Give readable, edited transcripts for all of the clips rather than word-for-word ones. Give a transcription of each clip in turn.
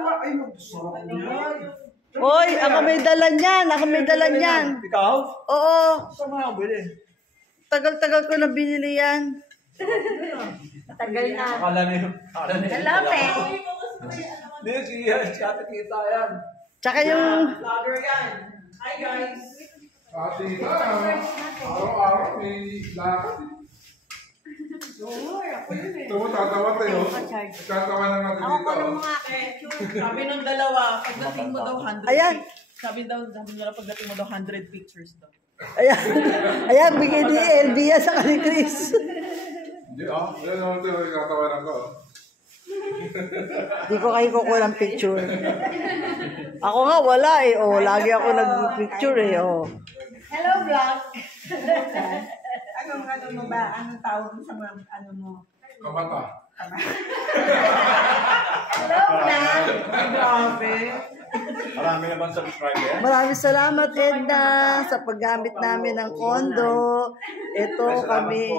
Ay, sarap niyan. Oy, ako may dala niyan. Ako may dala niyan. Ikaw? Oo. Saan mo ako bili? Tagal-tagal ko na binili yan. Tagal na. Akala niyo. Hello, Pe. Hindi, si Ate Kita yan. Tsaka yung... Vlogger yan. Hi, guys. Ate ka, araw-araw may lakad eh. Ito mo, tatawa tayo. Tatawa na natin dito. Sabi nung dalawa, pagdating mo daw 100 Ayan. Sabi nila pagdating mo daw 100 pictures daw. Ayan. Ayan, bigay ni LB yan sa kani Chris. Hindi ah, yan naman tayo, tatawanan ko. Di ko kayo kukuha ng picture. Ako nga wala eh. Oh, lagi ako nag-picture eh. Oh. Hello, vlog. Ano mo ba? Anong tawag mo sa mga ano mo? Kamata. Hello, vlog. Grabe. Marami naman subscriber. Maraming salamat, Edna, sa paggamit namin ng kondo. Ito kami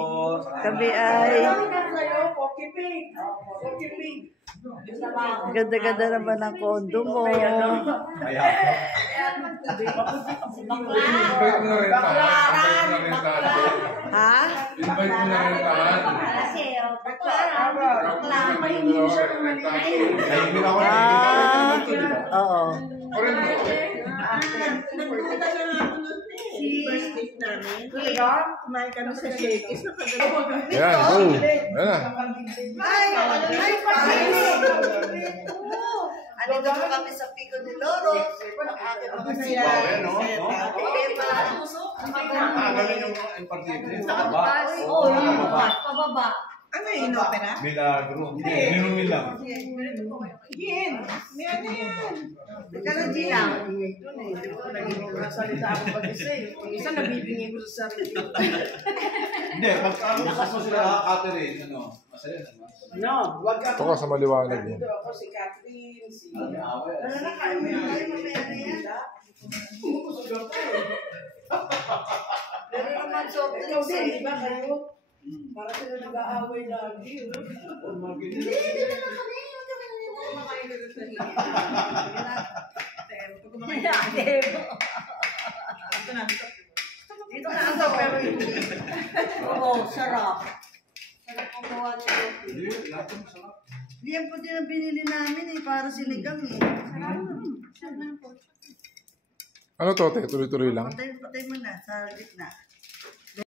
ay ganda-ganda naman ng kondo mo. Invite mo na rin tahan. Ha? Invite mo na rin tahan. Kasi, bakla, mahingi siya ng Oo. Nagpunta lang ako nun eh. First date namin. Kumain kami sa Shakey's. Yan, go. Yan na. Ano dito kami sa Pico de Loro? Ang aking mga siya. Galing yung impartible. Pababa. Ano yun, opera? Milagro. Minumi lang. Yin. May ano yan? Nagkaroon lang. Salita ako pag-isa eh. Kung isa nabibingin ko sa sarili. Hindi, pagkakasama sila Catherine, ano, masaya naman. No, wag ka. Ito ka sa maliwanag niya. Dito ako si Catherine, si... Pero naman soft Ikaw din, di ba kayo? Para sila nag-aaway lagi. Dito na ako pero hindi. Oo, sarap. Sarap ang gawa niya. Hindi, lahat yung masarap. Hindi yan po din ang binili namin eh, para sinigang eh. Ano to, te? Tuloy-tuloy lang? Patay mo na sa gitna.